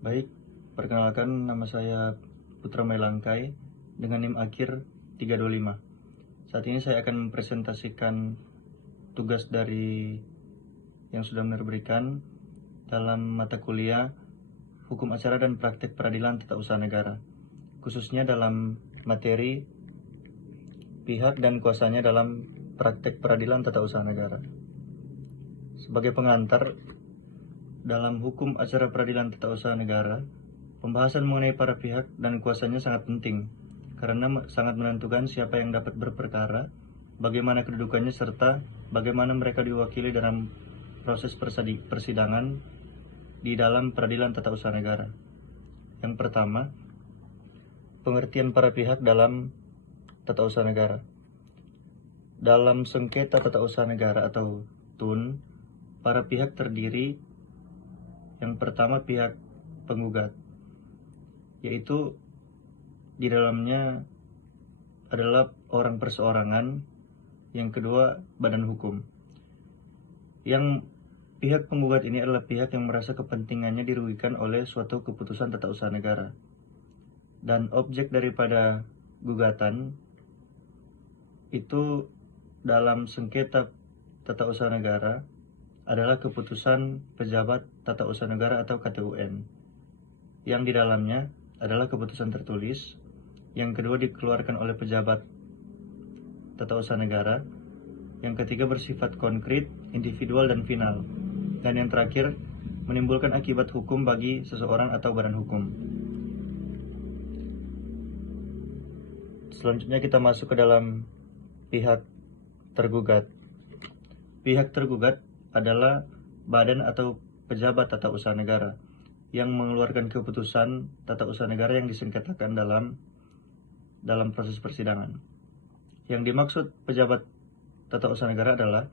Baik, perkenalkan nama saya Putra Melangkai dengan NIM akhir 325. Saat ini saya akan mempresentasikan tugas dari yang sudah berikan dalam mata kuliah Hukum Acara dan Praktek Peradilan Tata Usaha Negara, khususnya dalam materi pihak dan kuasanya dalam praktek peradilan tata usaha negara. Sebagai pengantar, dalam hukum acara peradilan tata usaha negara, pembahasan mengenai para pihak dan kuasanya sangat penting karena sangat menentukan siapa yang dapat berperkara, bagaimana kedudukannya, serta bagaimana mereka diwakili dalam proses persidangan di dalam peradilan tata usaha negara. Yang pertama, pengertian para pihak dalam tata usaha negara. Dalam sengketa tata usaha negara atau TUN, para pihak terdiri yang pertama pihak penggugat, yaitu di dalamnya adalah orang perseorangan, yang kedua badan hukum. Yang pihak penggugat ini adalah pihak yang merasa kepentingannya dirugikan oleh suatu keputusan tata usaha negara, dan objek daripada gugatan itu dalam sengketa tata usaha negara adalah keputusan pejabat tata usaha negara atau KTUN, yang di dalamnya adalah keputusan tertulis, yang kedua dikeluarkan oleh pejabat tata usaha negara, yang ketiga bersifat konkret, individual, dan final, dan yang terakhir menimbulkan akibat hukum bagi seseorang atau badan hukum. Selanjutnya kita masuk ke dalam pihak tergugat. Pihak tergugat adalah badan atau pejabat tata usaha negara yang mengeluarkan keputusan tata usaha negara yang disengketakan dalam proses persidangan. Yang dimaksud pejabat tata usaha negara adalah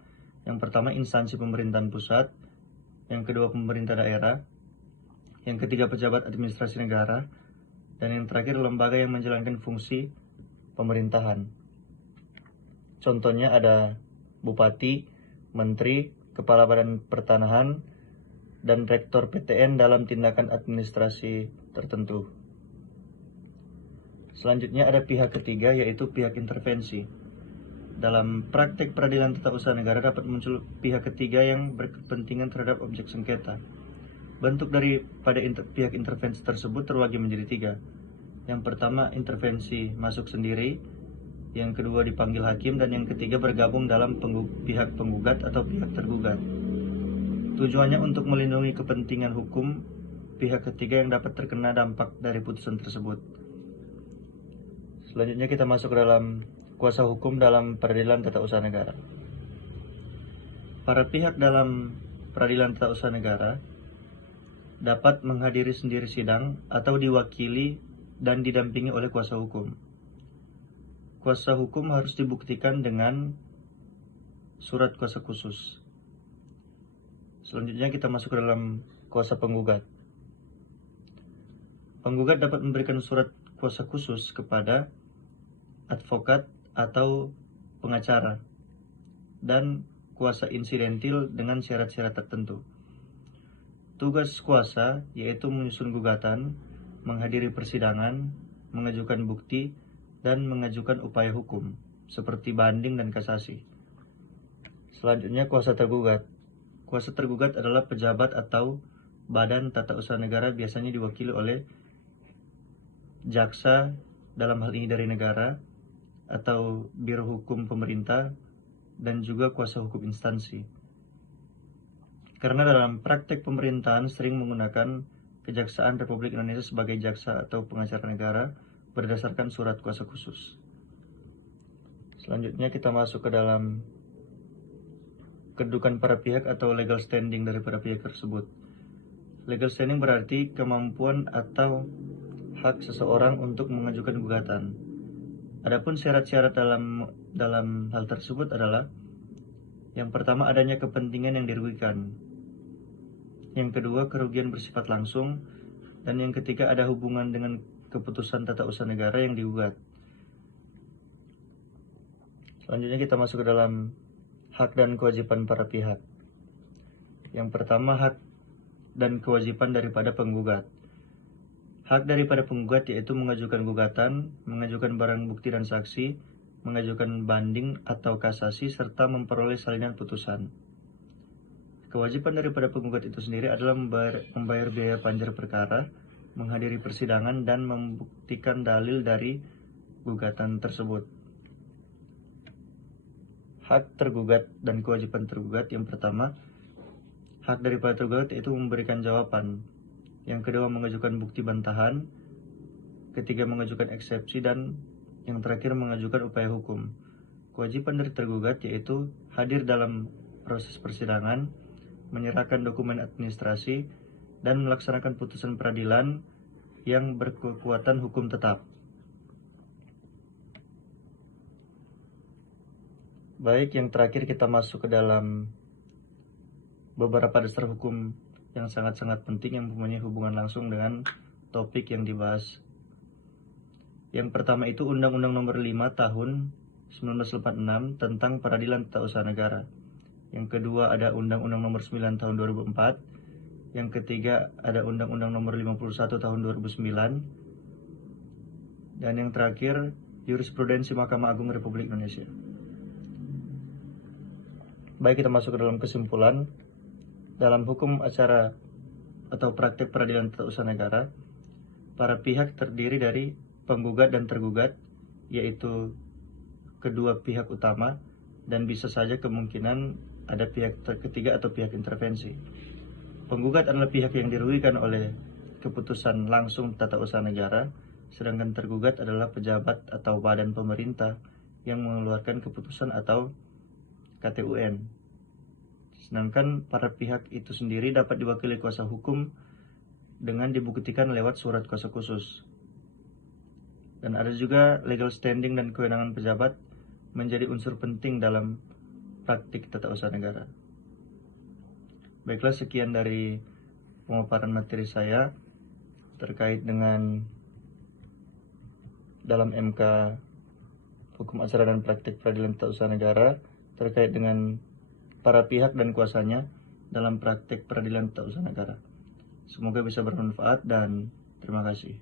yang pertama instansi pemerintahan pusat, yang kedua pemerintah daerah, yang ketiga pejabat administrasi negara, dan yang terakhir lembaga yang menjalankan fungsi pemerintahan. Contohnya ada bupati, menteri, kepala badan pertanahan, dan rektor PTN dalam tindakan administrasi tertentu. Selanjutnya ada pihak ketiga, yaitu pihak intervensi. Dalam praktek peradilan tata usaha negara dapat muncul pihak ketiga yang berkepentingan terhadap objek sengketa. Bentuk daripada pihak intervensi tersebut terbagi menjadi tiga. Yang pertama, intervensi masuk sendiri, yang kedua dipanggil hakim, dan yang ketiga bergabung dalam pihak penggugat atau pihak tergugat. Tujuannya untuk melindungi kepentingan hukum pihak ketiga yang dapat terkena dampak dari putusan tersebut. Selanjutnya kita masuk ke dalam kuasa hukum dalam peradilan tata usaha negara. Para pihak dalam peradilan tata usaha negara dapat menghadiri sendiri sidang atau diwakili dan didampingi oleh kuasa hukum. Kuasa hukum harus dibuktikan dengan surat kuasa khusus. Selanjutnya kita masuk ke dalam kuasa penggugat. Penggugat dapat memberikan surat kuasa khusus kepada advokat atau pengacara dan kuasa insidentil dengan syarat-syarat tertentu. Tugas kuasa yaitu menyusun gugatan, menghadiri persidangan, mengajukan bukti, dan mengajukan upaya hukum seperti banding dan kasasi. Selanjutnya kuasa tergugat. Kuasa tergugat adalah pejabat atau badan tata usaha negara, biasanya diwakili oleh jaksa, dalam hal ini dari negara, atau biro hukum pemerintah, dan juga kuasa hukum instansi. Karena dalam praktek pemerintahan sering menggunakan Kejaksaan Republik Indonesia sebagai jaksa atau pengacara negara berdasarkan surat kuasa khusus. Selanjutnya kita masuk ke dalam kedudukan para pihak atau legal standing dari para pihak tersebut. Legal standing berarti kemampuan atau hak seseorang untuk mengajukan gugatan. Adapun syarat-syarat dalam hal tersebut adalah yang pertama adanya kepentingan yang dirugikan, yang kedua kerugian bersifat langsung, dan yang ketiga ada hubungan dengan keputusan tata usaha negara yang digugat. Selanjutnya kita masuk ke dalam hak dan kewajiban para pihak. Yang pertama, hak dan kewajiban daripada penggugat. Hak daripada penggugat yaitu mengajukan gugatan, mengajukan barang bukti dan saksi, mengajukan banding atau kasasi, serta memperoleh salinan putusan. Kewajiban daripada penggugat itu sendiri adalah membayar biaya panjar perkara, menghadiri persidangan, dan membuktikan dalil dari gugatan tersebut. Hak tergugat dan kewajiban tergugat: yang pertama, hak daripada tergugat yaitu memberikan jawaban. Yang kedua, mengajukan bukti bantahan. Ketiga, mengajukan eksepsi. Dan yang terakhir, mengajukan upaya hukum. Kewajiban dari tergugat yaitu hadir dalam proses persidangan, menyerahkan dokumen administrasi, dan melaksanakan putusan peradilan yang berkekuatan hukum tetap. Baik, yang terakhir kita masuk ke dalam beberapa dasar hukum yang sangat-sangat penting yang mempunyai hubungan langsung dengan topik yang dibahas. Yang pertama itu Undang-Undang Nomor 5 Tahun 1946 tentang Peradilan Tata Usaha Negara. Yang kedua ada Undang-Undang Nomor 9 Tahun 2004. Yang ketiga ada Undang-Undang Nomor 51 Tahun 2009. Dan yang terakhir Jurisprudensi Mahkamah Agung Republik Indonesia. Baik, kita masuk ke dalam kesimpulan. Dalam hukum acara atau praktik peradilan tata usaha negara, para pihak terdiri dari penggugat dan tergugat, yaitu kedua pihak utama, dan bisa saja kemungkinan ada pihak ketiga atau pihak intervensi. Penggugat adalah pihak yang dirugikan oleh keputusan langsung tata usaha negara, sedangkan tergugat adalah pejabat atau badan pemerintah yang mengeluarkan keputusan atau KTUN. Sedangkan para pihak itu sendiri dapat diwakili kuasa hukum dengan dibuktikan lewat surat kuasa khusus. Dan ada juga legal standing dan kewenangan pejabat menjadi unsur penting dalam praktik tata usaha negara. Baiklah, sekian dari pemaparan materi saya terkait dengan dalam MK Hukum Acara dan Praktik Peradilan Tata Usaha Negara terkait dengan para pihak dan kuasanya dalam praktik peradilan tata usaha negara. Semoga bisa bermanfaat dan terima kasih.